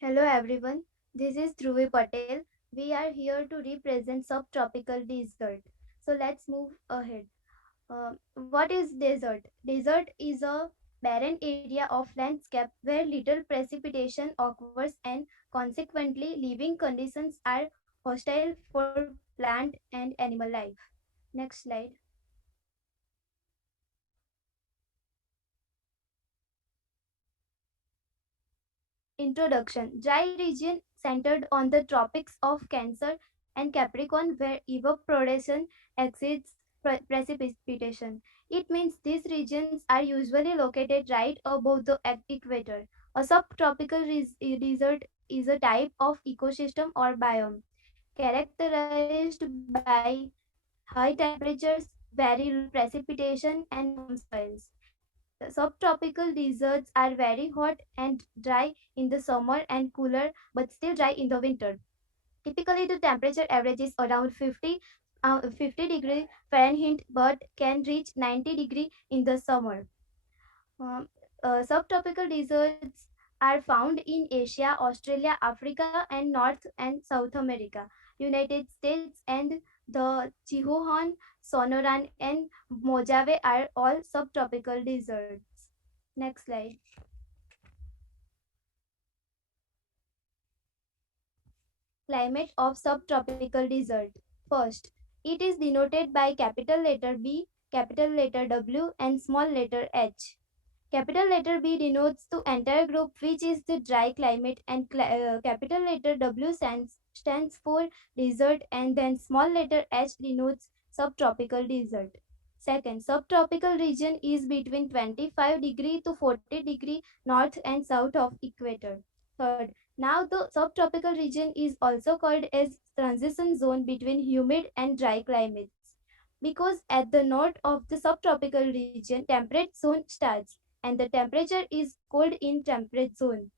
Hello everyone, this is Dhruvi Patel. We are here to represent subtropical desert. So let's move ahead. What is desert? Desert is a barren area of landscape where little precipitation occurs and consequently living conditions are hostile for plant and animal life. Next slide. Introduction. Dry region centered on the tropics of Cancer and Capricorn where evaporation exceeds precipitation. It means these regions are usually located right above the equator. A subtropical desert is a type of ecosystem or biome characterized by high temperatures, very low precipitation, and warm soils. Subtropical deserts are very hot and dry in the summer and cooler but still dry in the winter. Typically, the temperature averages around 50 degree Fahrenheit but can reach 90 degree in the summer. Um, Subtropical deserts are found in Asia, Australia, Africa, and North and South America, United States, and the Chihuahuan, Sonoran, and Mojave are all subtropical deserts. Next slide. Climate of subtropical desert. First, it is denoted by capital letter B, capital letter W, and small letter H. Capital letter B denotes the entire group, which is the dry climate, and capital letter W stands for desert, and then small letter H denotes subtropical desert. Second, subtropical region is between 25 degree to 40 degree north and south of equator. Third, now the subtropical region is also called as transition zone between humid and dry climates because at the north of the subtropical region temperate zone starts and the temperature is cold in temperate zone,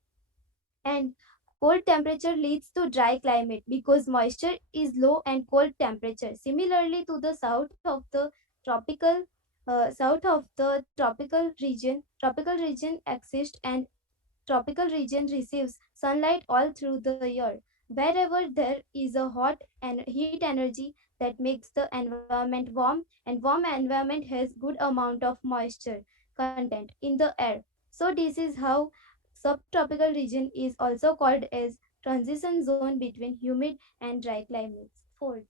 and cold temperature leads to dry climate because moisture is low and cold temperature. Similarly to the tropical south of the tropical region exists and tropical region receives sunlight all through the year. Wherever there is a hot and heat energy that makes the environment warm, and warm environment has good amount of moisture content in the air. So this is how subtropical region is also called as transition zone between humid and dry climates. Fourth,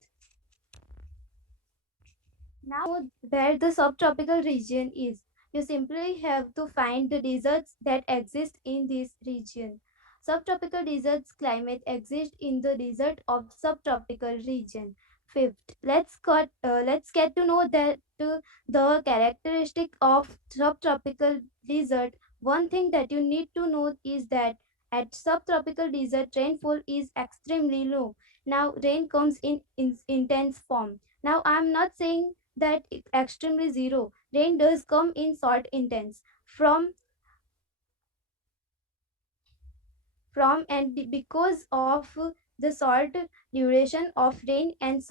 now where the subtropical region is. You simply have to find the deserts that exist in this region. Subtropical deserts climate exists in the desert of subtropical region. Fifth, let's get to know that the characteristic of subtropical desert. One thing that you need to know is that at subtropical desert rainfall is extremely low. Now rain comes in intense form. Now I'm not saying that extremely zero. Rain does come in short intense from and because of the short duration of rain and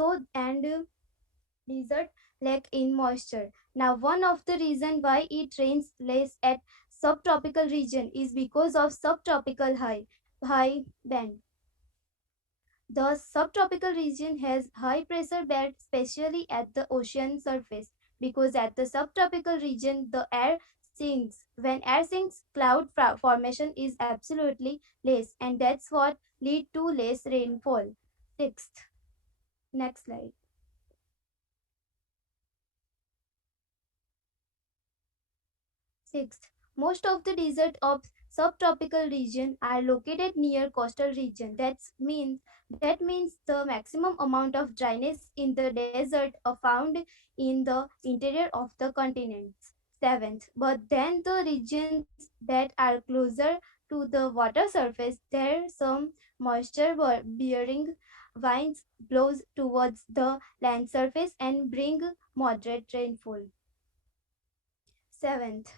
desert lack in moisture. Now one of the reason why it rains less at subtropical region is because of subtropical high band. The subtropical region has high pressure belt, especially at the ocean surface, because at the subtropical region the air sinks. When air sinks, cloud formation is absolutely less, and that's what lead to less rainfall. Sixth, next slide. Sixth, most of the desert of subtropical region are located near coastal region. That means the maximum amount of dryness in the desert are found in the interior of the continents. Seventh, but then the regions that are closer to the water surface, there some moisture bearing winds blows towards the land surface and bring moderate rainfall. Seventh,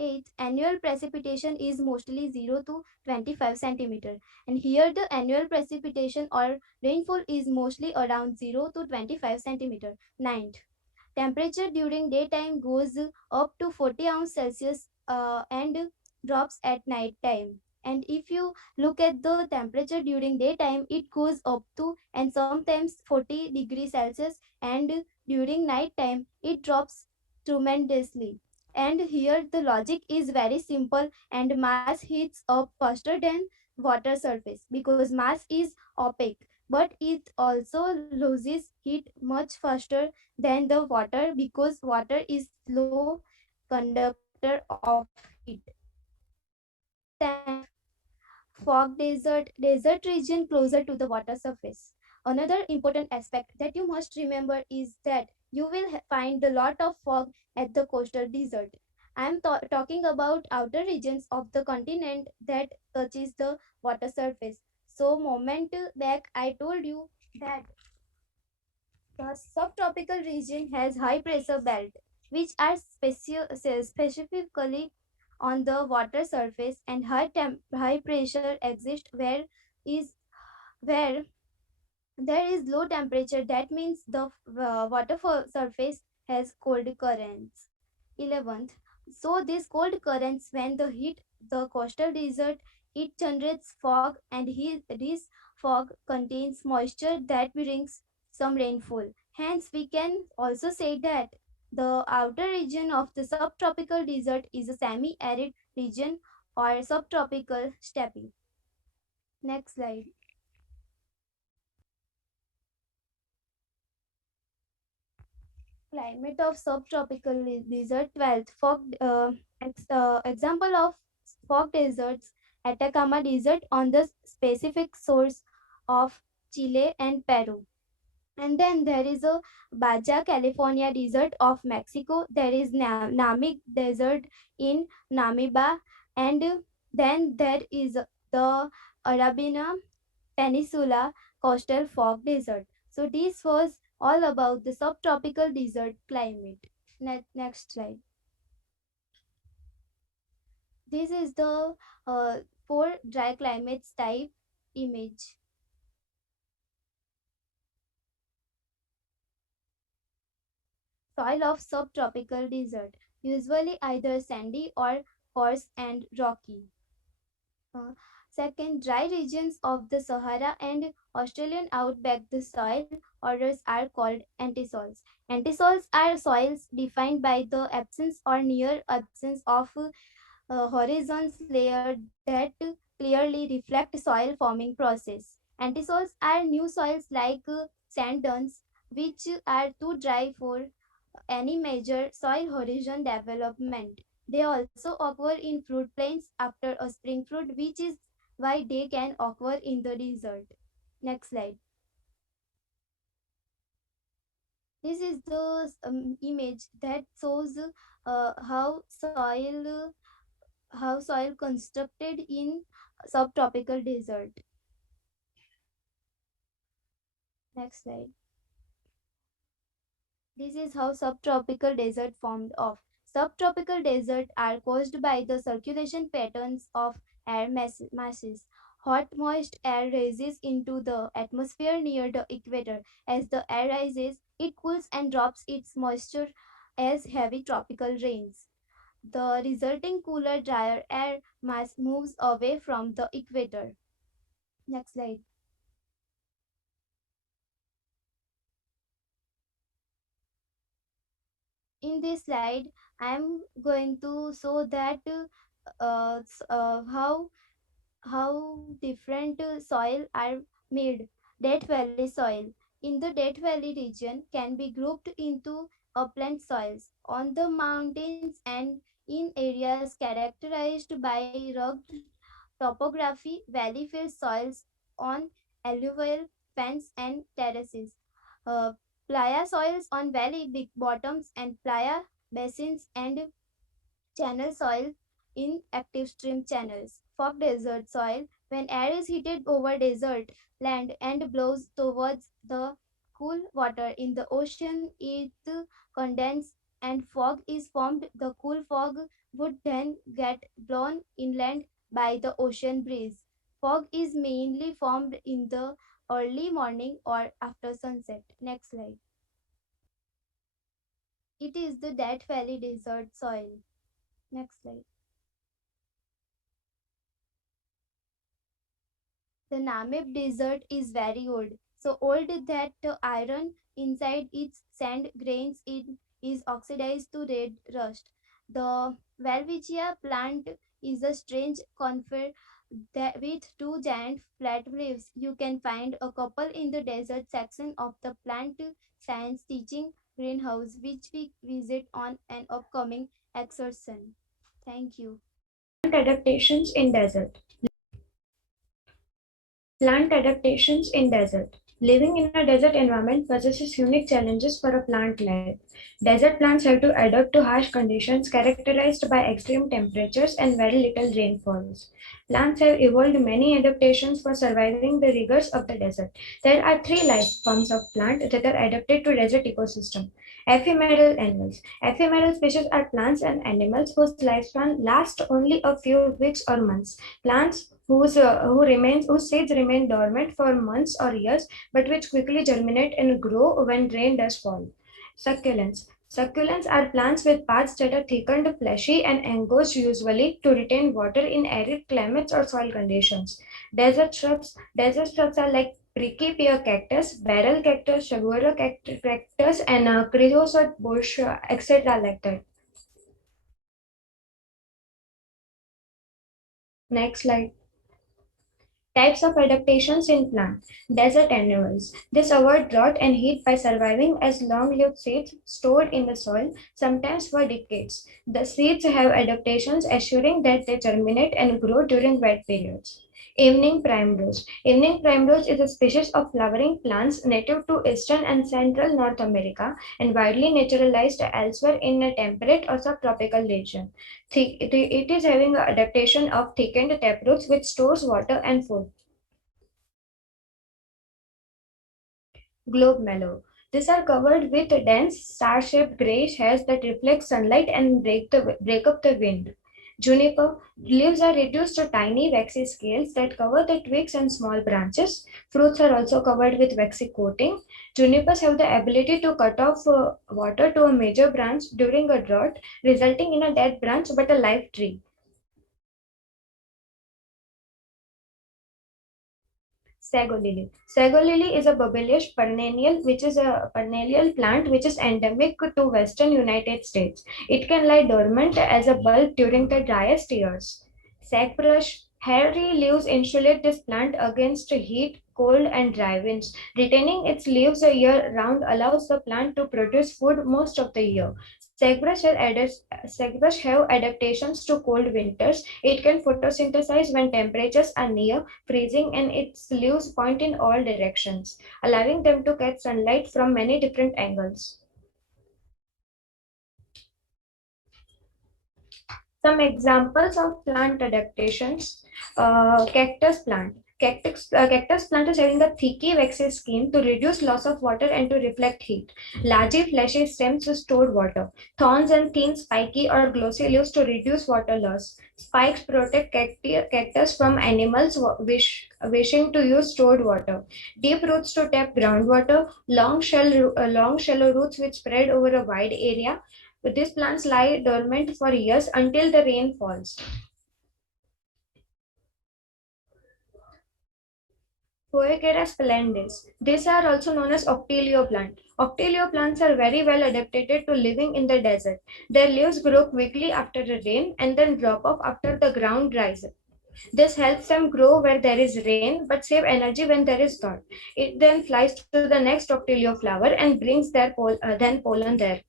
8th, annual precipitation is mostly 0 to 25 centimeter. And here the annual precipitation or rainfall is mostly around 0 to 25 centimeter. Ninth, temperature during daytime goes up to 40 ounce Celsius and drops at night time. And if you look at the temperature during daytime, it goes up to and sometimes 40 degrees Celsius, and during night time it drops tremendously. And here the logic is very simple, and mass heats up faster than water surface because mass is opaque, but it also loses heat much faster than the water because water is slow conductor of heat. Tenth, fog desert region closer to the water surface. Another important aspect that you must remember is that you will find a lot of fog at the coastal desert. I'm talking about outer regions of the continent that touches the water surface. So moment back I told you that the subtropical region has high pressure belt, which are specifically on the water surface, and high pressure exists is where there is low temperature. That means the surface has cold currents. 11th. So these cold currents, when the hit the coastal desert, it generates fog, and this fog contains moisture that brings some rainfall. Hence, we can also say that the outer region of the subtropical desert is a semi-arid region or subtropical steppe. Next slide. Climate of subtropical desert. 12th, example of fog deserts: Atacama Desert on the Pacific shores of Chile and Peru. And then there is a Baja California Desert of Mexico. There is Namib Desert in Namibia. And then there is the Arabina Peninsula Coastal Fog Desert. So this was all about the subtropical desert climate. Next slide. This is the four dry climates type image. Soil of subtropical desert, usually either sandy or coarse and rocky. Uh, Second, dry regions of the Sahara and Australian outback, the soil orders are called antisoils. Antisoils are soils defined by the absence or near absence of horizons layer that clearly reflect soil forming process. Antisoils are new soils like sand dunes, which are too dry for any major soil horizon development. They also occur in fruit plains after a spring fruit, which is why they can occur in the desert. Next slide. This is the image that shows how soil constructed in subtropical desert. Next slide. This is how subtropical desert formed of. Subtropical desert are caused by the circulation patterns of masses. Hot moist air rises into the atmosphere near the equator. As the air rises, it cools and drops its moisture as heavy tropical rains. The resulting cooler, drier air mass moves away from the equator. Next slide. In this slide, I am going to show that how different soil are made. Death Valley soil in the Death Valley region can be grouped into upland soils on the mountains and in areas characterized by rugged topography, valley filled soils on alluvial fens and terraces. Uh, Playa soils on valley big bottoms, and playa basins and channel soil in active stream channels. Fog desert soil, when air is heated over desert land and blows towards the cool water in the ocean, it condenses and fog is formed. The cool fog would then get blown inland by the ocean breeze. Fog is mainly formed in the early morning or after sunset. Next slide. It is the Death Valley desert soil. Next slide. The Namib Desert is very old, so old that iron inside its sand grains is oxidized to red rust. The Welwitschia plant is a strange conifer with two giant flat leaves. You can find a couple in the desert section of the plant science teaching greenhouse, which we visit on an upcoming excursion. Thank you. Adaptations in desert. Plant adaptations in desert. Living in a desert environment possesses unique challenges for a plant life. Desert plants have to adapt to harsh conditions characterized by extreme temperatures and very little rainfalls. Plants have evolved many adaptations for surviving the rigors of the desert. There are three life forms of plant that are adapted to desert ecosystem. Ephemeral animals. Ephemeral species are plants and animals whose lifespan lasts only a few weeks or months. Plants whose seeds remain dormant for months or years, but which quickly germinate and grow when rain does fall. Succulents. Succulents are plants with parts that are thickened, fleshy, and angosed usually to retain water in arid climates or soil conditions. Desert shrubs. Desert shrubs are like pricky pear cactus, barrel cactus, saguaro cactus, and creosote bush, etc. like that. Next slide. Types of adaptations in plant. Desert animals. This avoid drought and heat by surviving as long-lived seeds stored in the soil, sometimes for decades. The seeds have adaptations assuring that they germinate and grow during wet periods. Evening primrose. Evening primrose is a species of flowering plants native to eastern and central North America and widely naturalized elsewhere in a temperate or subtropical region. It is having an adaptation of thickened taproots which stores water and food. Globe mallow. These are covered with dense, star-shaped grayish hairs that reflect sunlight and break up the wind. Juniper leaves are reduced to tiny waxy scales that cover the twigs and small branches. Fruits are also covered with waxy coating. Junipers have the ability to cut off water to a major branch during a drought, resulting in a dead branch but a live tree. Sago lily. Sago lily is a bulbous perennial, which is a perennial plant which is endemic to western United States. It can lie dormant as a bulb during the driest years. Sagebrush. Hairy leaves insulate this plant against heat, cold, and dry winds. Retaining its leaves a year round allows the plant to produce food most of the year. Sagebrush have adaptations to cold winters. It can photosynthesize when temperatures are near freezing and its leaves point in all directions, allowing them to catch sunlight from many different angles. Some examples of plant adaptations. Cactus plant. Cactus plant is having a thicky waxy skin to reduce loss of water and to reflect heat. Large fleshy stems to store water. Thorns and thin spiky or glossy leaves to reduce water loss. Spikes protect cactus from animals wishing to use stored water. Deep roots to tap groundwater. Long shallow roots which spread over a wide area. These plants lie dormant for years until the rain falls. Poiquera splendens. These are also known as octilio plant. Octilio plants are very well adapted to living in the desert. Their leaves grow quickly after the rain and then drop off after the ground dries up. This helps them grow where there is rain but save energy when there is drought. It then flies to the next octilio flower and brings then pollen there.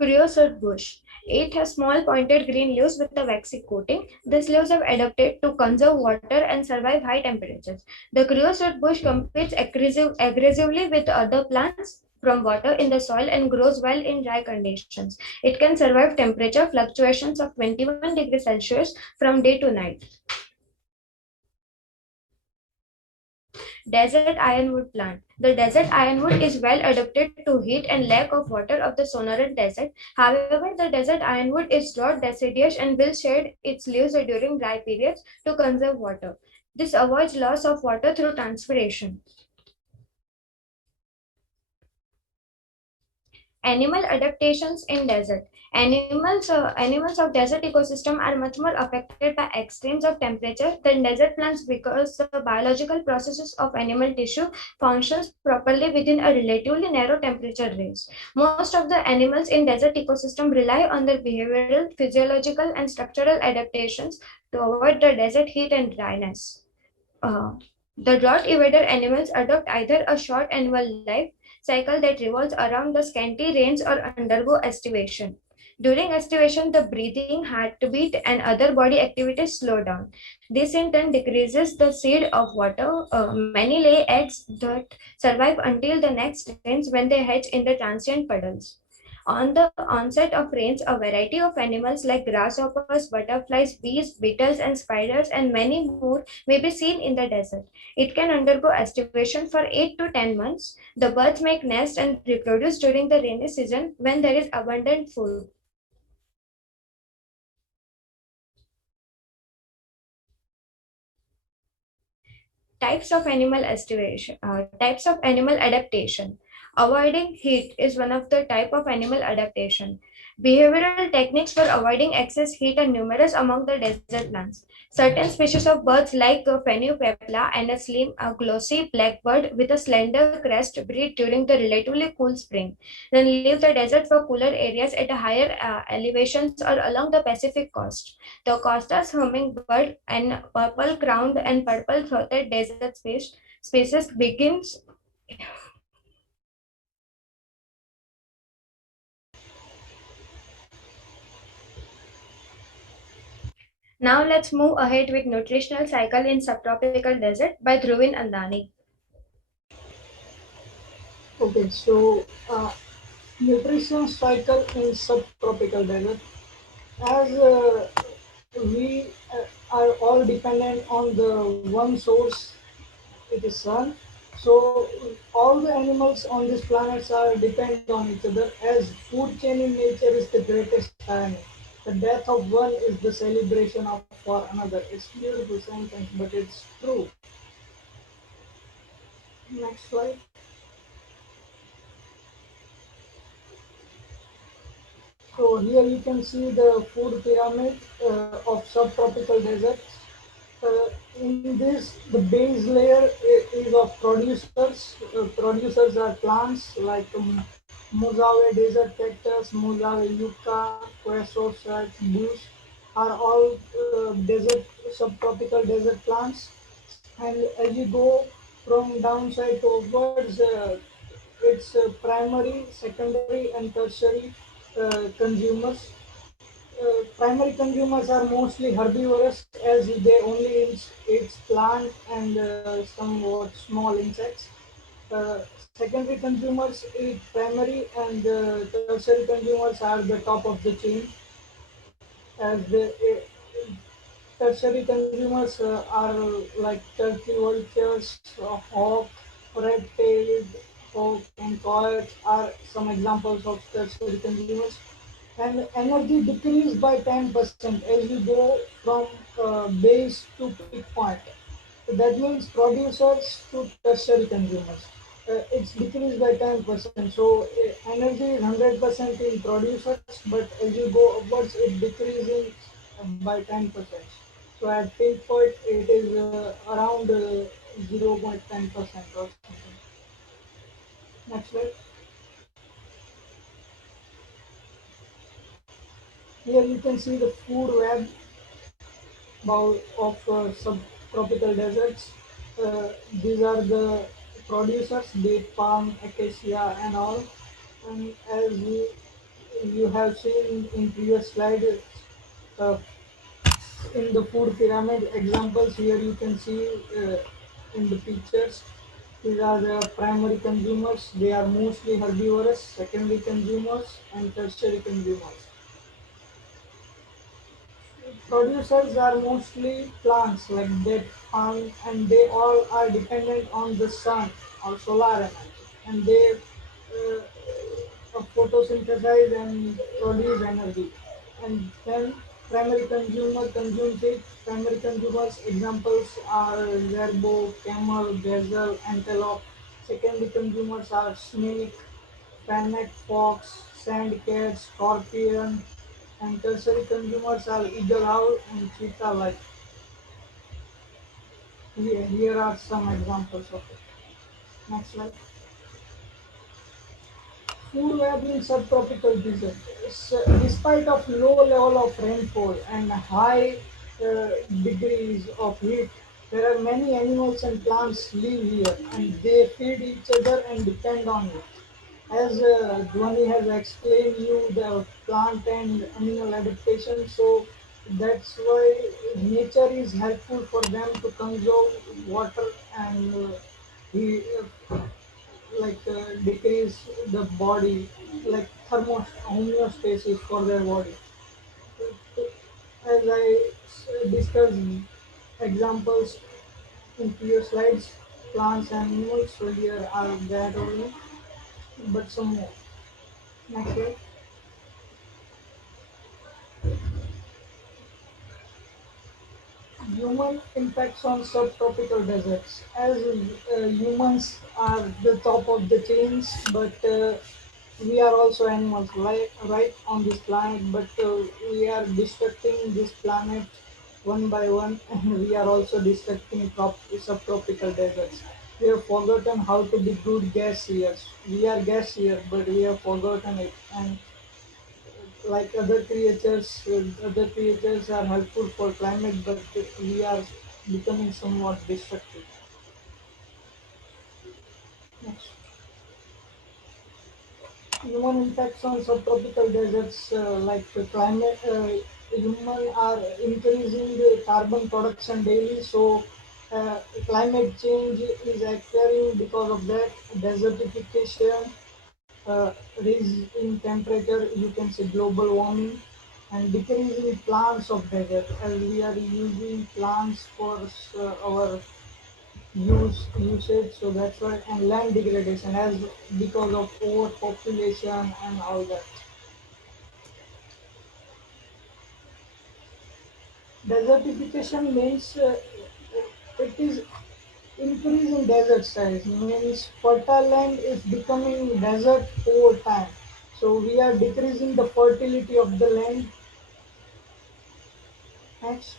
Creosote bush. It has small pointed green leaves with a waxy coating. These leaves have adapted to conserve water and survive high temperatures. The creosote bush competes aggressively with other plants from water in the soil and grows well in dry conditions. It can survive temperature fluctuations of 21 degrees Celsius from day to night. Desert ironwood plant. The desert ironwood is well adapted to heat and lack of water of the Sonoran Desert. However, the desert ironwood is drought deciduous and will shed its leaves during dry periods to conserve water. This avoids loss of water through transpiration. Animal adaptations in desert. Animals of desert ecosystem are much more affected by extremes of temperature than desert plants because the biological processes of animal tissue functions properly within a relatively narrow temperature range. Most of the animals in desert ecosystem rely on their behavioral, physiological, and structural adaptations to avoid the desert heat and dryness. Uh, the drought evader animals adopt either a short annual life cycle that revolves around the scanty rains or undergo estivation. During estivation, the breathing, heartbeat, and other body activities slow down. This in turn decreases the seed of water. Many lay eggs that survive until the next rains when they hatch in the transient puddles. On the onset of rains, a variety of animals like grasshoppers, butterflies, bees, beetles, and spiders, and many more may be seen in the desert. It can undergo estivation for 8 to 10 months. The birds make nests and reproduce during the rainy season when there is abundant food. Types of animal adaptation. Avoiding heat is one of the type of animal adaptation. Behavioral techniques for avoiding excess heat are numerous among the desert plants. Certain species of birds like Phenupepla and a glossy blackbird with a slender crest breed during the relatively cool spring, then leave the desert for cooler areas at higher elevations or along the Pacific coast. The Costa's hummingbird and purple-crowned and purple-throated desert species begins. Now let's move ahead with nutritional cycle in subtropical desert by Dhruvin Andani. Okay, so nutrition cycle in subtropical desert. As we are all dependent on the one source, it is sun. So all the animals on this planet are depend on each other. As food chain in nature is the greatest tyranny. The death of one is the celebration of for another. It's beautiful sentence, but it's true. Next slide. So here you can see the food pyramid of subtropical deserts. In this, the base layer is of producers. Producers are plants like Mojave desert cactus, Mojave yucca, Quasar bush are all desert subtropical desert plants. And as you go from downside to upwards, it's primary, secondary, and tertiary consumers. Primary consumers are mostly herbivorous as they only eat plant and somewhat small insects. Uh, Secondary consumers eat primary and tertiary consumers are the top of the chain as the tertiary consumers are like turkey vultures, hawk, red-tailed hawk, and coyotes are some examples of tertiary consumers. And energy decreased by 10% as you go from base to peak point. So that means producers to tertiary consumers. It's decreased by 10%. So energy is 100% in producers, but as you go upwards, it decreasing by 10%. So at peak point, it is around 0.10% or something. Next slide. Here you can see the food web bowl of subtropical deserts. These are the producers, date palm, acacia, and all. And as you have seen in previous slide, uh, in the food pyramid examples here you can see in the pictures. These are the primary consumers. They are mostly herbivorous, secondary consumers, and tertiary consumers. Producers are mostly plants like date palm, and they all are dependent on the sun or solar energy, and they photosynthesize and produce energy. And then primary consumer consumes it. Primary consumers examples are zerbo, camel, gazelle, antelope. Secondary consumers are snake, Fennec fox, sand cat, scorpion, and tertiary consumers are eagle owl and cheetah like. Here are some examples of it. Next slide. Food web in subtropical desert. Despite of low level of rainfall and high degrees of heat, there are many animals and plants live here and they feed each other and depend on it. As Dhwani has explained you the plant and animal adaptation, so that's why nature is helpful for them to conserve water and he, decrease the body like homeostasis for their body. As I discussed examples in previous slides, plants and animals, so here are that only, but some more. Next slide. Human impacts on subtropical deserts. As humans are the top of the chains, but we are also animals, right on this planet. But we are destructing this planet one by one, and we are also destructing subtropical deserts. We have forgotten how to be good gaseers. We are gaseer, but we have forgotten it, and like other creatures are helpful for climate, but we are becoming somewhat destructive. Next. Human impacts on subtropical deserts like climate. Human are increasing the carbon production daily, so uh, climate change is occurring because of that. Desertification, rise in temperature, you can say global warming, and decreasing plants of desert as we are using plants for our usage. So that's why, and land degradation as because of overpopulation and all that. Desertification means it is increasing desert size means fertile land is becoming desert over time. So we are decreasing the fertility of the land. Next.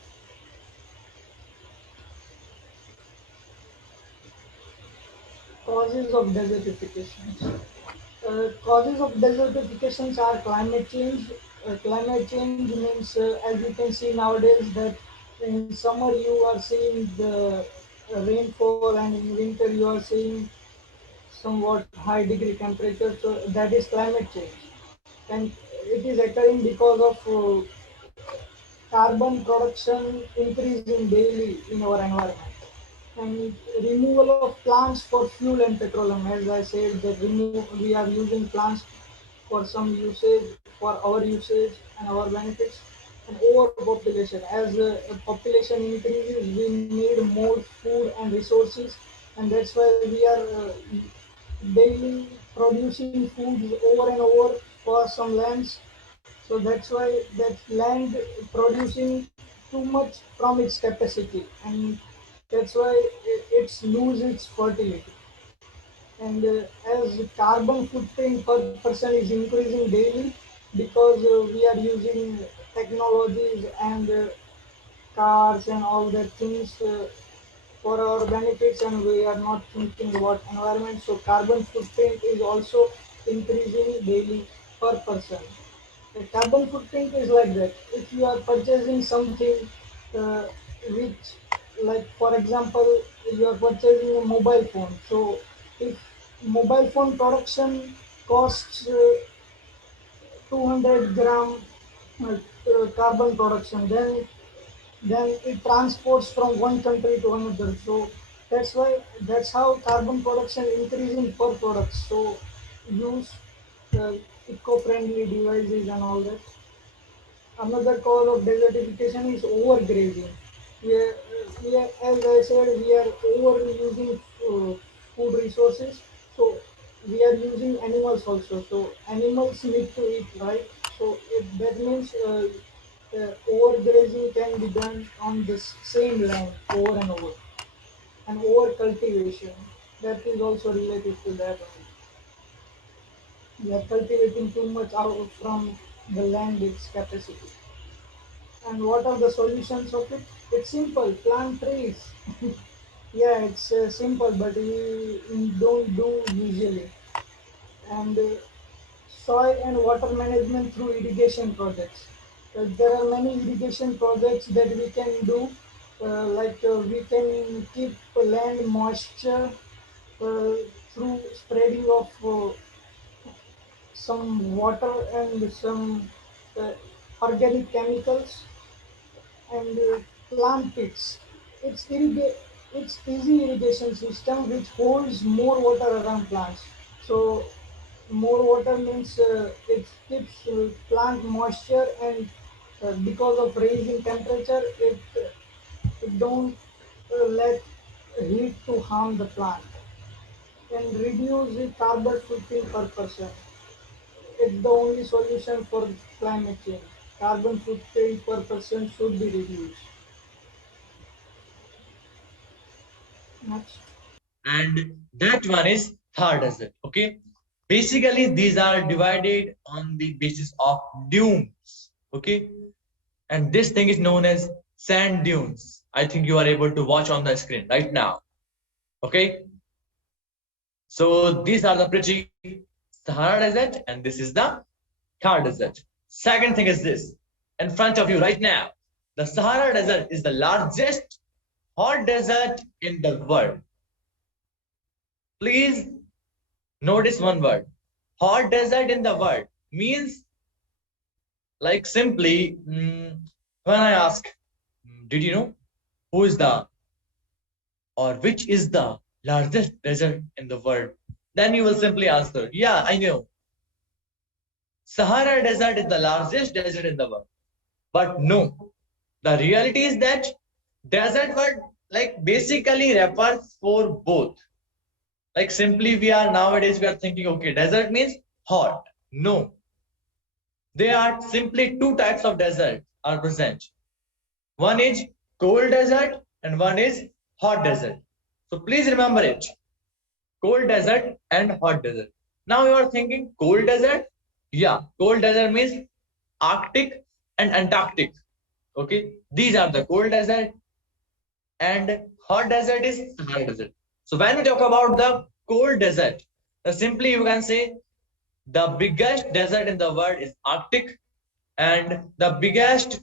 Causes of desertification. Causes of desertifications are climate change. Climate change means, as you can see nowadays, that in summer you are seeing the rainfall, and in winter you are seeing somewhat high degree temperature. So that is climate change, and it is occurring because of carbon production increasing daily in our environment, and removal of plants for fuel and petroleum. As I said, we are using plants for some usage, for our usage and our benefits, and overpopulation. As population increases, we need more food and resources, and that's why we are daily producing food over and over for some lands. So that's why that land producing too much from its capacity, and that's why it's lose its fertility. And as carbon footprint per person is increasing daily because we are using technologies and cars and all that things for our benefits, and we are not thinking about environment. So carbon footprint is also increasing daily per person. The carbon footprint is like that. If you are purchasing something uh, which, like for example, you are purchasing a mobile phone. So if mobile phone production costs 200 gram carbon production, then it transports from one country to another. So that's how carbon production increasing per product. So use uh, eco-friendly devices and all that. Another cause of desertification is overgrazing. As I said, we are overusing food resources. So we are using animals also. So animals need to eat, right? So that means overgrazing can be done on this same land over and over, and over cultivation that is also related to that. We are cultivating too much out from the land its capacity. And what are the solutions of it? It's simple, plant trees. Yeah, it's simple, but we don't do usually. And soil and water management through irrigation projects. There are many irrigation projects that we can do, we can keep land moisture uh, through spreading of some water and some uh, organic chemicals and plant pits. It's easy irrigation system which holds more water around plants. So more water means it keeps plant moisture and because of raising temperature it don't let heat to harm the plant and reduce the carbon footprint per person. It's the only solution for climate change. Carbon footprint per person should be reduced. Next. And that one is Thar Desert. Okay, basically these are divided on the basis of dunes. Okay, and this thing is known as sand dunes. I think you are able to watch on the screen right now. Okay, so these are the pretty Sahara Desert, and this is the Thar Desert. Second thing is this in front of you right now. The Sahara Desert is the largest hot desert in the world. Please notice one word. Hot desert in the world means like simply when I ask, did you know who is the or which is the largest desert in the world? Then you will simply answer, yeah, I know. Sahara Desert is the largest desert in the world. But no, the reality is that desert word like basically refers for both. Like simply we are thinking, okay, desert means hot. No, there are simply two types of desert are present. One is cold desert and one is hot desert. So please remember it. Cold desert and hot desert. Now you are thinking cold desert? Yeah, cold desert means Arctic and Antarctic. Okay, these are the cold desert and hot desert is Sahara desert. So when we talk about the cold desert, simply you can say the biggest desert in the world is Arctic and the biggest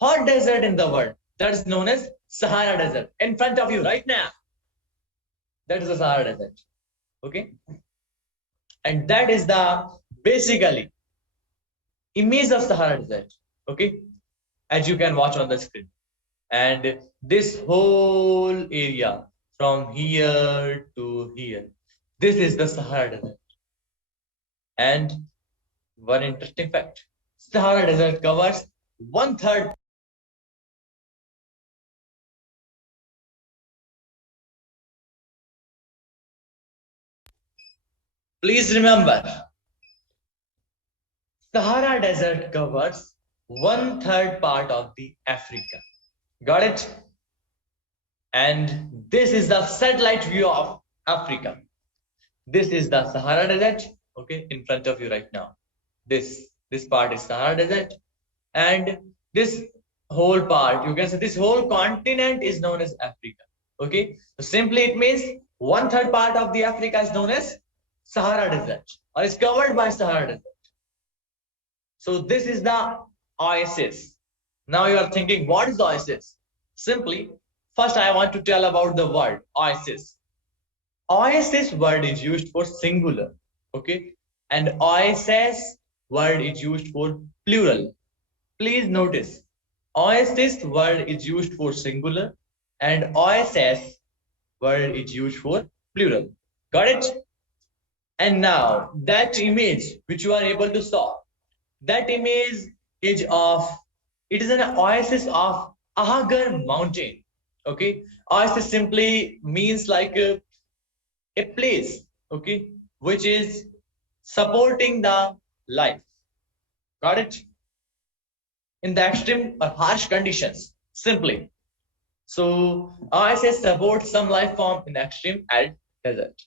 hot desert in the world that is known as Sahara desert in front of you right now. That is the Sahara desert. Okay, and that is the basically image of Sahara desert. Okay, as you can watch on the screen. And this whole area from here to here, this is the Sahara desert. And one interesting fact, Sahara desert covers 1/3. Please remember, Sahara desert covers 1/3 part of the Africa. Got it? And this is the satellite view of Africa. This is the Sahara desert, okay, in front of you right now. This part is Sahara desert, and this whole part, you can say this whole continent is known as Africa. Okay, so simply it means 1/3 part of the Africa is known as Sahara desert or is covered by Sahara desert. So this is the oasis. Now you are thinking, what is the oasis? Simply, first I want to tell about the word oasis. Oasis word is used for singular, okay, and oasis word is used for plural. Please notice, oasis word is used for singular and oasis word is used for plural. Got it? And now that image which you are able to saw, that image is of, it is an oasis of Agar mountain. Okay, oasis simply means like a place, okay, which is supporting the life. Got it? In the extreme or harsh conditions, simply. So oasis supports some life form in extreme arid desert.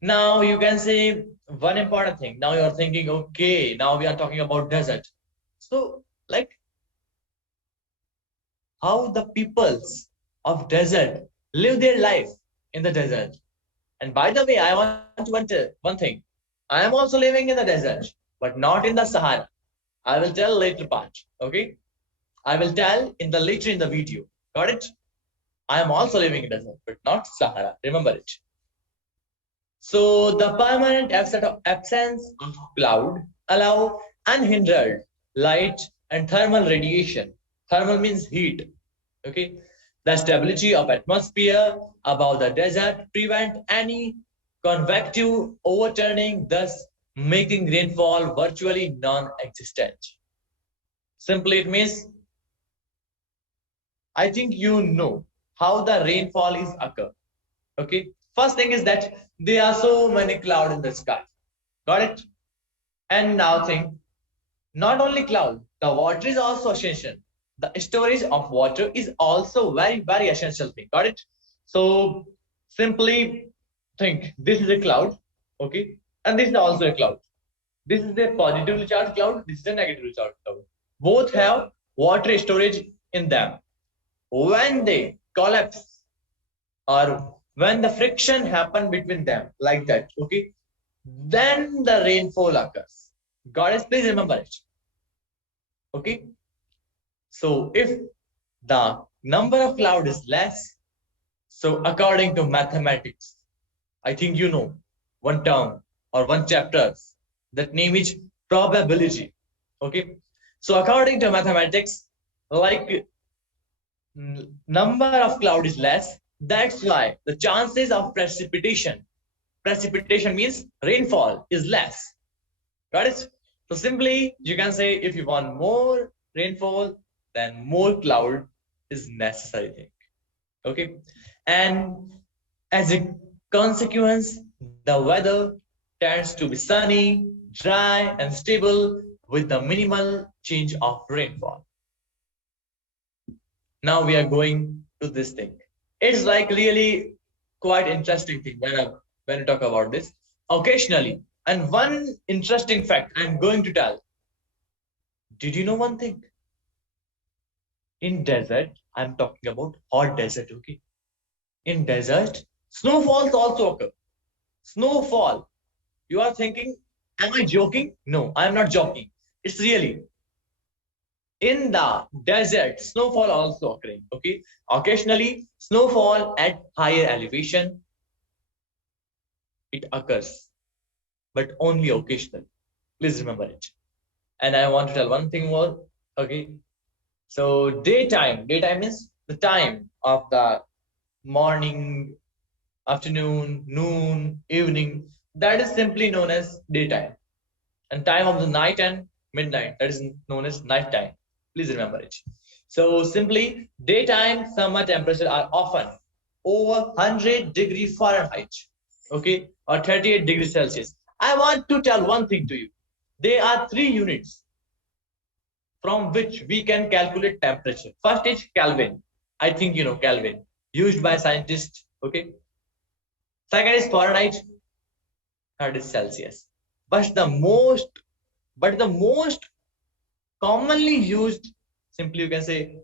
Now you can say one important thing. Now you are thinking, okay, now we are talking about desert. So, like, how the peoples of desert live their life in the desert. And by the way, I want to one thing. I am also living in the desert, but not in the Sahara. I will tell later part. Okay, I will tell in the later in the video. Got it? I am also living in desert, but not Sahara. Remember it. So the permanent absence of cloud allow unhindered light and thermal radiation. Thermal means heat. Okay. The stability of atmosphere above the desert prevent any convective overturning, thus making rainfall virtually non-existent. Simply it means, I think you know how the rainfall is occur. Okay. First thing is that there are so many clouds in the sky. Got it? And now think, not only cloud, the water is also essential. The storage of water is also very, very essential thing. Got it? So simply think this is a cloud, okay, and this is also a cloud. This is a positively charged cloud. This is a negatively charged cloud. Both have water storage in them. When they collapse or when the friction happen between them like that, okay, then the rainfall occurs. Goddess, please remember it. Okay. So if the number of cloud is less, so according to mathematics, I think you know one term or one chapter, that name is probability. Okay. So according to mathematics, like number of cloud is less, that's why the chances of precipitation means rainfall, is less. Got it? So simply you can say if you want more rainfall, then more cloud is necessary thing. Okay. And as a consequence, the weather tends to be sunny, dry, and stable with the minimal change of rainfall. Now we are going to this thing. It's like really quite interesting thing when I talk about this. Occasionally, and one interesting fact I'm going to tell. Did you know one thing? In desert, I'm talking about hot desert, okay? In desert, snowfalls also occur. Snowfall. You are thinking, am I joking? No, I'm not joking. It's really. In the desert, snowfall also occurring, okay? Occasionally, snowfall at higher elevation, it occurs, but only occasionally. Please remember it. And I want to tell one thing more, okay? So daytime is the time of the morning, afternoon, noon, evening. That is simply known as daytime. And time of the night and midnight, that is known as nighttime. Please remember it. So simply daytime summer temperatures are often over 100 degrees Fahrenheit, okay, or 38 degrees Celsius. I want to tell one thing to you. There are three units from which we can calculate temperature. First is Kelvin. I think you know Kelvin, used by scientists. Okay. Second is Fahrenheit. Third is Celsius. But the most commonly used, simply you can say,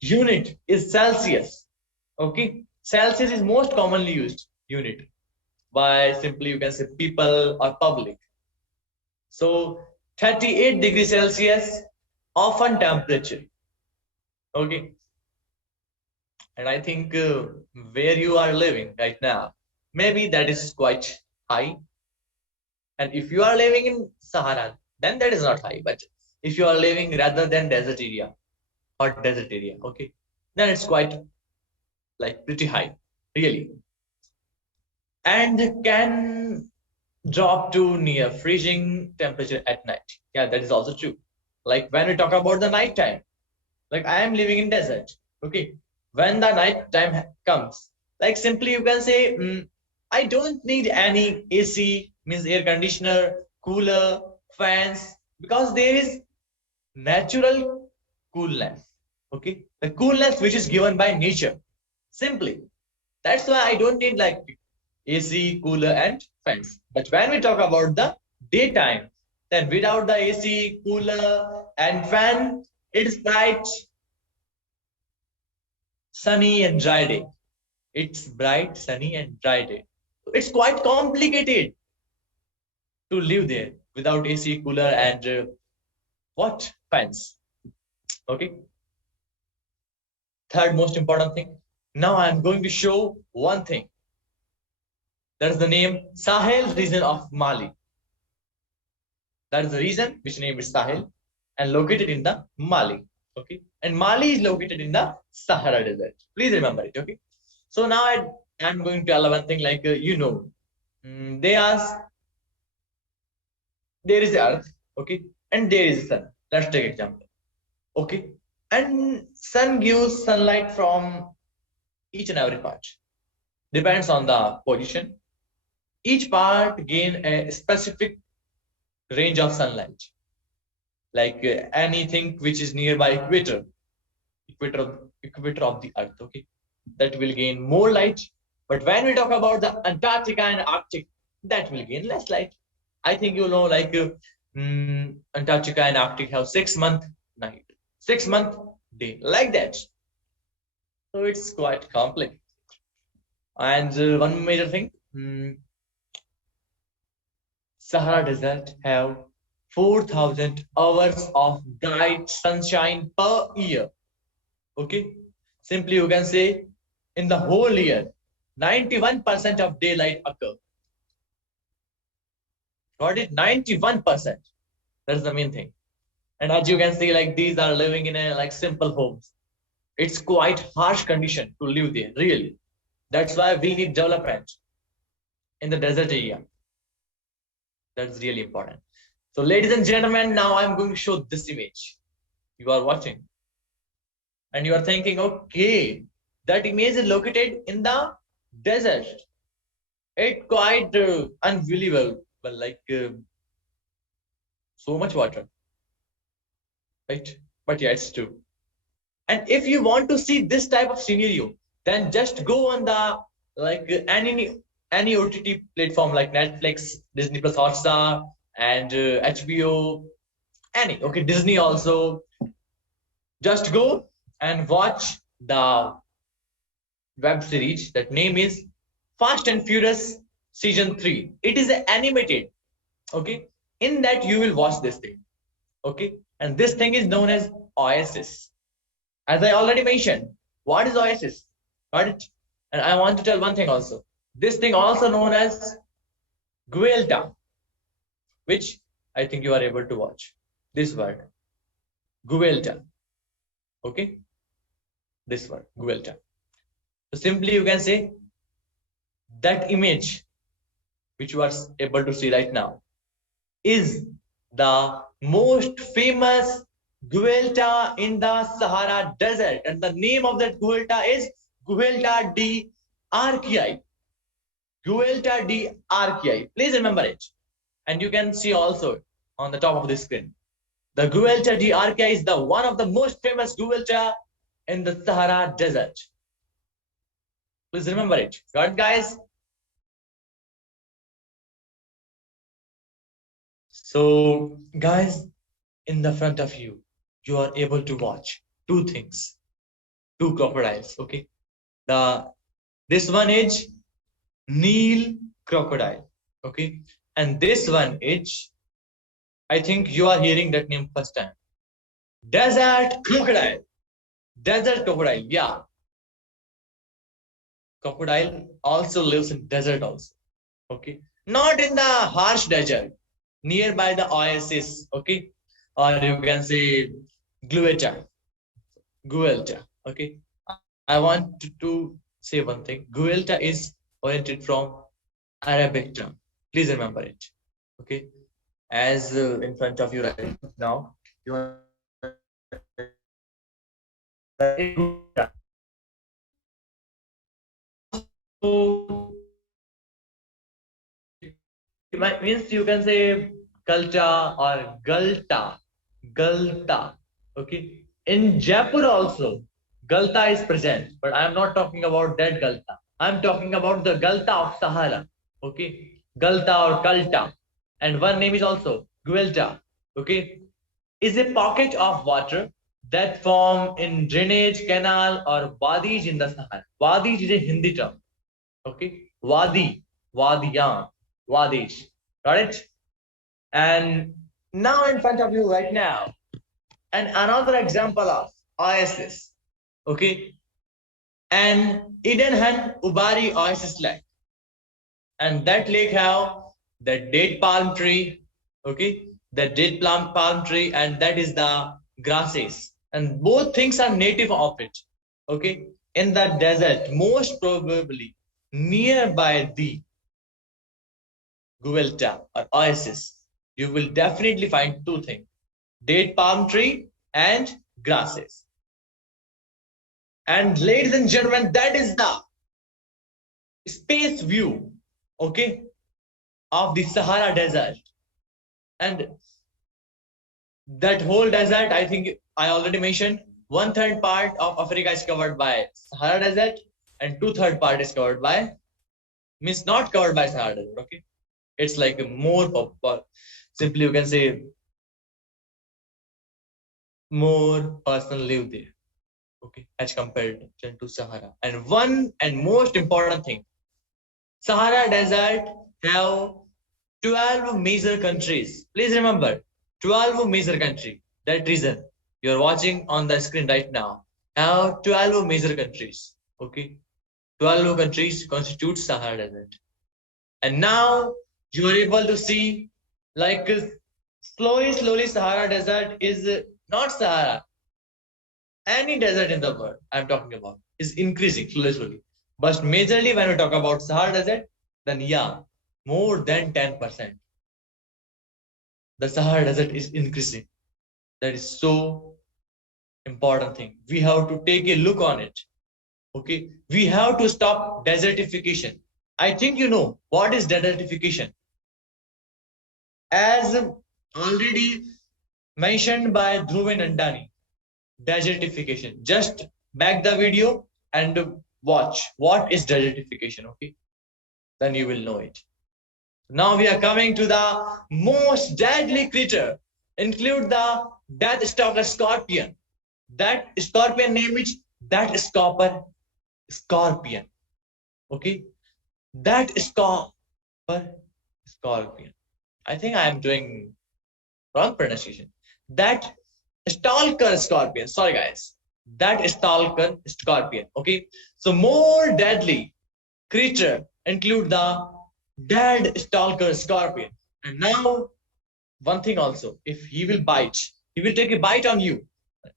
unit is Celsius. Okay. Celsius is most commonly used unit by, simply you can say, people or public. So 38 degrees Celsius often temperature. Okay. And I think where you are living right now, maybe that is quite high. And if you are living in Sahara, then that is not high. But if you are living rather than desert area, hot desert area, okay, then it's quite like pretty high, really. And can drop to near freezing temperature at night. Yeah, that is also true. Like when we talk about the night time, like I am living in desert, okay, when the night time comes, like simply you can say, I don't need any AC, means air conditioner, cooler, fans, because there is natural coolness, okay, the coolness which is given by nature. Simply, that's why I don't need like AC, cooler, and fans. But when we talk about the daytime, then without the AC, cooler, and fan, it's bright, sunny, and dry day. It's bright, sunny, and dry day. It's quite complicated to live there without AC, cooler, and what fans. Okay. Third most important thing. Now I am going to show one thing. That is the name Sahel region of Mali. That is the region which name is Sahel and located in the Mali. Okay. And Mali is located in the Sahara Desert. Please remember it. Okay. So now I am going to tell one thing like they ask there is the earth, okay, and there is the sun. Let's take example. Okay. And sun gives sunlight from each and every part. Depends on the position. Each part gain a specific range of sunlight. Like anything which is nearby equator of the earth, okay, that will gain more light. But when we talk about the Antarctica and Arctic, that will gain less light. I think you know, like Antarctica and Arctic have 6 month night, 6 month day, like that. So it's quite complex. And one major thing, Sahara Desert have 4,000 hours of bright sunshine per year. Okay, simply you can say in the whole year, 91% of daylight occur. Got it? 91%. That's the main thing. And as you can see, like these are living in a like simple homes. It's quite harsh condition to live there, really. That's why we need development in the desert area. That's really important. So ladies and gentlemen, now I'm going to show this image. You are watching. And you are thinking, okay, that image is located in the desert. It's quite unbelievable, but like so much water, right? But yeah, it's true. And if you want to see this type of scenario, then just go on the like any OTT platform like Netflix, Disney Plus Hotstar, and HBO, any, okay, Disney also. Just go and watch the web series. That name is Fast and Furious Season 3. It is animated. Okay. In that you will watch this thing. Okay. And this thing is known as Oasis. As I already mentioned, what is Oasis? Got it? And I want to tell one thing also. This thing also known as Guelta, which I think you are able to watch. This word. Guelta. Okay. This word. Guelta. So simply you can say that image which you are able to see right now is the most famous Guelta in the Sahara Desert, and the name of that Guelta is Guelta de Arquei. Guelta de Arquei. Please remember it. And you can see also on the top of the screen. The Guelta de Arquei is the one of the most famous Guelta in the Sahara Desert. Please remember it. Got it, guys? So, guys, in the front of you, you are able to watch two things, two crocodiles. Okay, this one is Nile crocodile. Okay, and this one is, I think you are hearing that name first time, desert crocodile. Desert crocodile, yeah. Crocodile also lives in desert also. Okay, not in the harsh desert, nearby the oasis. Okay, or you can say Guelta. Okay, I want to say one thing. Guelta is oriented from Arabic term. Please remember it. Okay, as in front of you right now, you are it means you can say Galta or Galta. Okay. In Jaipur also, Galta is present, but I am not talking about that Galta. I'm talking about the Galta of Sahara. Okay, Galta or Kalta, and one name is also Guelta. Okay, is a pocket of water that form in drainage canal or wadis in the Sahara. Wadis is a Hindi term. Okay, wadi, wadiyan, wadis. Got it? And now in front of you right now, and another example of oasis. Okay, and Edenhan Ubari Oasis Lake. And that lake have the date palm tree, okay, the date palm tree, and that is the grasses. And both things are native of it, okay. In the desert, most probably nearby the Guelta or oasis, you will definitely find two things: date palm tree and grasses. And ladies and gentlemen, that is the space view, okay, of the Sahara Desert. And that whole desert, I think I already mentioned, one third part of Africa is covered by Sahara Desert, and two-third part is covered by, means not covered by Sahara Desert, okay? It's like a more simply you can say more person live there, okay, as compared to Sahara. And one and most important thing, Sahara Desert have 12 major countries. Please remember, 12 major countries. That reason you're watching on the screen right now have 12 major countries. Okay, 12 countries constitute Sahara Desert. And now you are able to see, like, slowly Sahara Desert is not Sahara. Any desert in the world I'm talking about is increasing slowly. But majorly when we talk about Sahara Desert, then yeah, more than 10%. The Sahara Desert is increasing. That is so important thing. We have to take a look on it. Okay, we have to stop desertification. I think you know what is desertification. As already mentioned by Dhruvin and Andani, desertification. Just back the video and watch what is desertification. Okay, then you will know it. Now we are coming to the most deadly creature. Include the death stalker scorpion. That scorpion name is that scorpion. Okay, that scorpion. I think I am doing wrong pronunciation. That stalker scorpion. Sorry guys. That stalker scorpion. Okay, so more deadly creature include the dead stalker scorpion. And now one thing also, if he will bite, he will take a bite on you.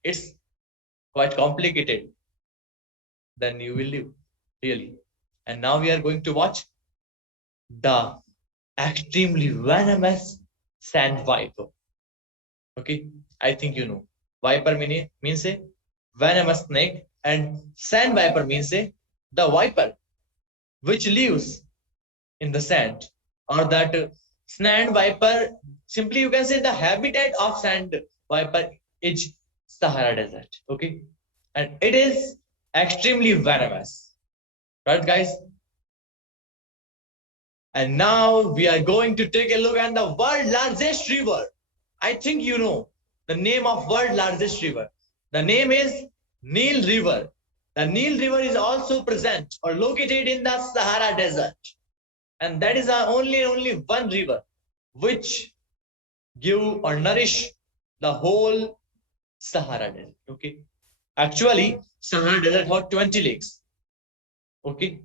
It's quite complicated. Then you will live, really. And now we are going to watch the extremely venomous sand viper. Okay, I think you know. Viper means a venomous snake, and sand viper means a the viper which lives in the sand, or that sand viper. Simply you can say the habitat of sand viper is Sahara Desert. Okay, and it is extremely venomous, right guys? And now we are going to take a look at the world largest river. I think you know the name of world largest river. The name is Nile River. The Nile River is also present or located in the Sahara Desert. And that is only one river which give or nourish the whole Sahara Desert. Okay. Actually, Sahara Desert has 20 lakes. Okay.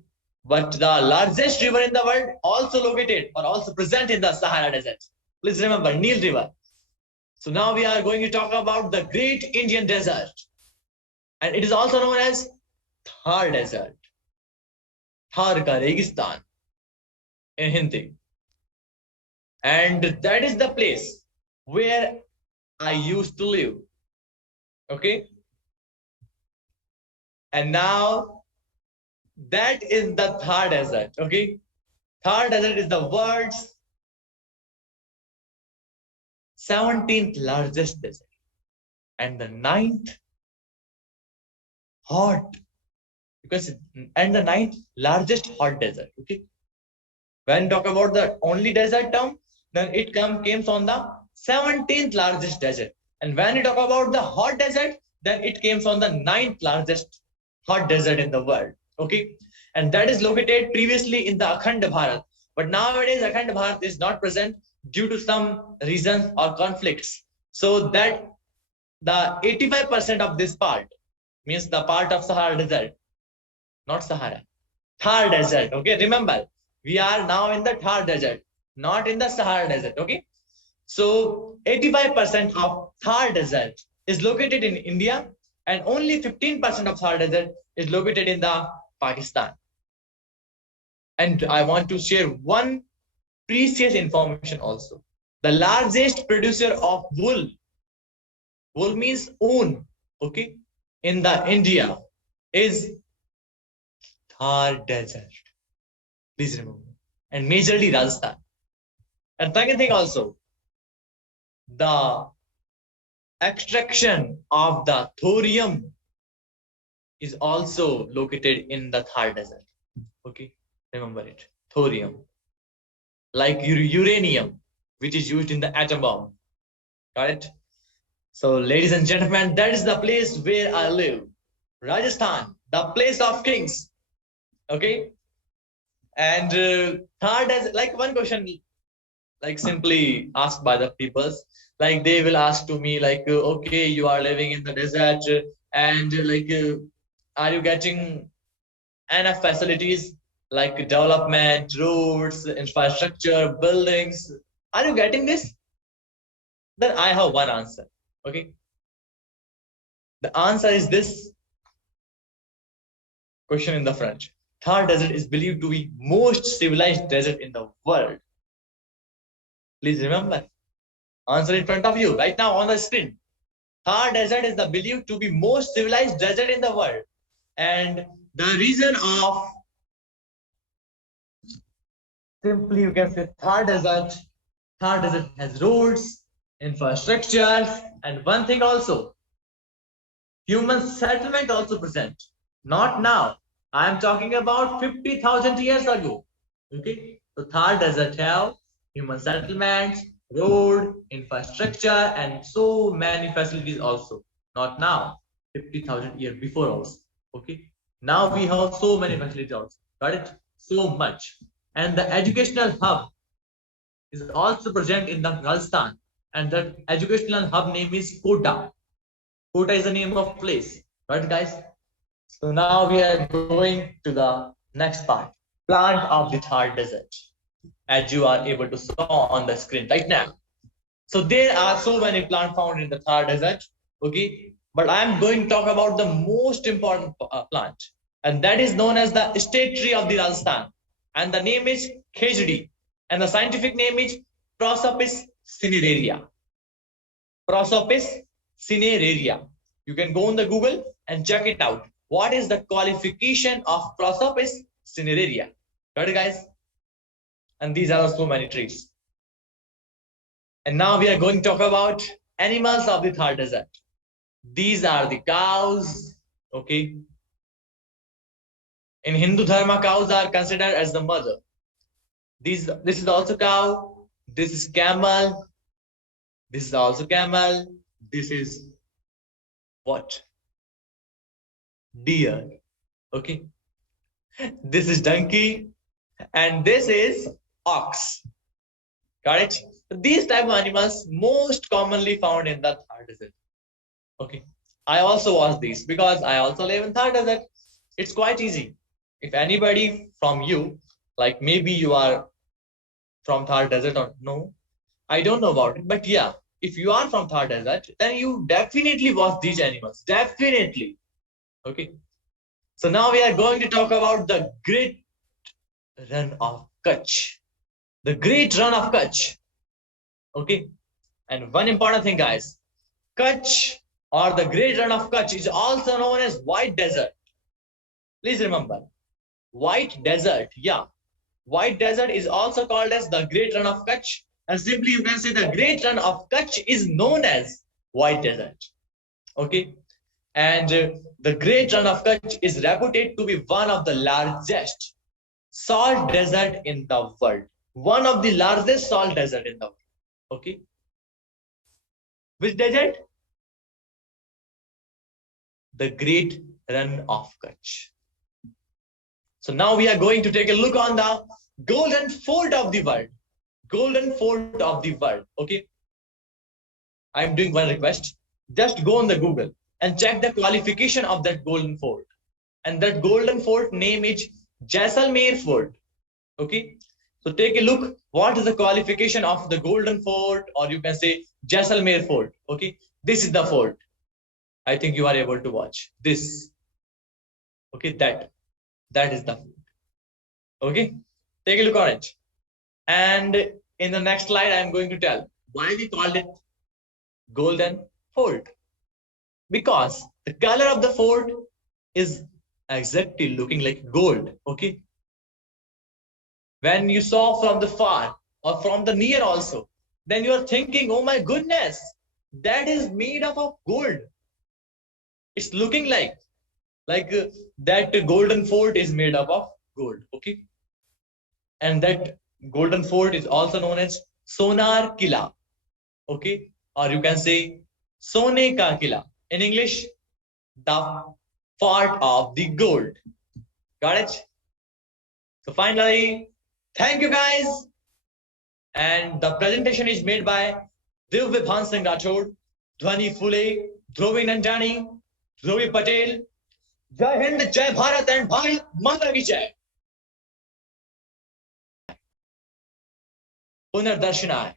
But the largest river in the world also located or also present in the Sahara Desert. Please remember, Nile River. So now we are going to talk about the Great Indian Desert. And it is also known as Thar Desert. Thar ka Registan in Hindi. And that is the place where I used to live. Okay. And now that is the Thar Desert. Okay. Thar Desert is the world's 17th largest desert and the 9th hot because and the ninth largest hot desert. Okay, when talk about the only desert term, then it comes on the 17th largest desert. And when you talk about the hot desert, then it comes on the ninth largest hot desert in the world. Okay, and that is located previously in the Akhand Bharat. But nowadays, Akhand Bharat is not present due to some reasons or conflicts. So that the 85% of this part means the part of Sahara Desert, not Sahara, Thar Desert. Okay, remember, we are now in the Thar Desert, not in the Sahara Desert. Okay, so 85% of Thar Desert is located in India, and only 15% of Thar Desert is located in the Pakistan. And I want to share one precious information also. The largest producer of wool, wool means wool, okay, in the India is Thar Desert. Please remember. And majorly Rajasthan. And second thing also, the extraction of the thorium is also located in the Thar Desert. Okay, remember it. Thorium, like uranium, which is used in the atom bomb. Got it? So, ladies and gentlemen, that is the place where I live. Rajasthan, the place of kings. Okay, and Thar Desert. Like one question, like simply asked by the peoples, like they will ask to me like, okay, you are living in the desert, and like, are you getting enough facilities like development, roads, infrastructure, buildings? Are you getting this? Then I have one answer. Okay, the answer is this question in the front. Thar Desert is believed to be most civilized desert in the world. Please remember, answer in front of you right now on the screen. Thar Desert is the believed to be most civilized desert in the world. And the reason of, simply you can say Thar Desert has roads, infrastructure, and one thing also, human settlement also present. Not now. I am talking about 50,000 years ago. Okay, so Thar Desert have human settlements, road, infrastructure, and so many facilities also. Not now, 50,000 years before also. Okay, now we have so many facilities also. Got it? So much. And the educational hub is also present in the Rajasthan, and that educational hub name is Kota. Kota is the name of place. Right, guys? So now we are going to the next part, plant of the Thar Desert, as you are able to saw on the screen right now. So there are so many plants found in the Thar Desert, okay? But I am going to talk about the most important plant, and that is known as the state tree of the Rajasthan, and the name is Khejdi, and the scientific name is Prosopis cineraria. Prosopis cineraria. You can go on the Google and check it out. What is the qualification of Prosopis cineraria? Got it, guys? And these are so many trees. And now we are going to talk about animals of the Thar Desert. These are the cows. Okay. In Hindu Dharma, cows are considered as the mother. This is also cow. This is camel. This is also camel. This is what? Deer. Okay. This is donkey, and this is ox. Got it? These type of animals most commonly found in the Thar Desert. Okay. I also watch these because I also live in Thar Desert. It's quite easy. If anybody from you, like maybe you are from Thar Desert or no, I don't know about it, but yeah, if you are from Thar Desert, then you definitely watch these animals. Definitely. Okay. So now we are going to talk about the Great Run of Kutch. The Great Run of Kutch. Okay. And one important thing, guys. Kutch, or the Great Run of Kutch, is also known as White Desert. Please remember, White Desert. Yeah. White Desert is also called as the Great Run of Kutch. And simply you can say the Great Run of Kutch is known as White Desert. Okay. And the Great Run of Kutch is reputed to be one of the largest salt desert in the world. One of the largest salt desert in the world. Okay. Which desert? The Great Run of Kutch. So now we are going to take a look on the Golden Fort of the world. Golden Fort of the world. Okay. I am doing one request. Just go on the Google and check the qualification of that Golden Fort. And that Golden Fort name is Jaisalmer Fort. Okay. So take a look. What is the qualification of the Golden Fort, or you can say Jaisalmer Fort? Okay. This is the fort. I think you are able to watch this. Okay. That is the fort. Okay. Take a look on it. And in the next slide, I am going to tell why we called it Golden Fort. Because the color of the fort is exactly looking like gold. Okay. When you saw from the far or from the near also, then you are thinking, oh my goodness, that is made up of gold. It's looking like that Golden Fort is made up of gold. Okay. And that Golden Fort is also known as Sonar Kila. Okay. Or you can say Sone Ka Kila. In English, the fort of the gold. Got it? So finally, thank you guys. And the presentation is made by Divya, Bhan, Singh, Rathore, Dhwani, Fule, Dhruvin, Andani, Dhruvi, Patel. Jai Hind, Jai Bharat, and Bharat Mata Ki Jai. Punardarshanay.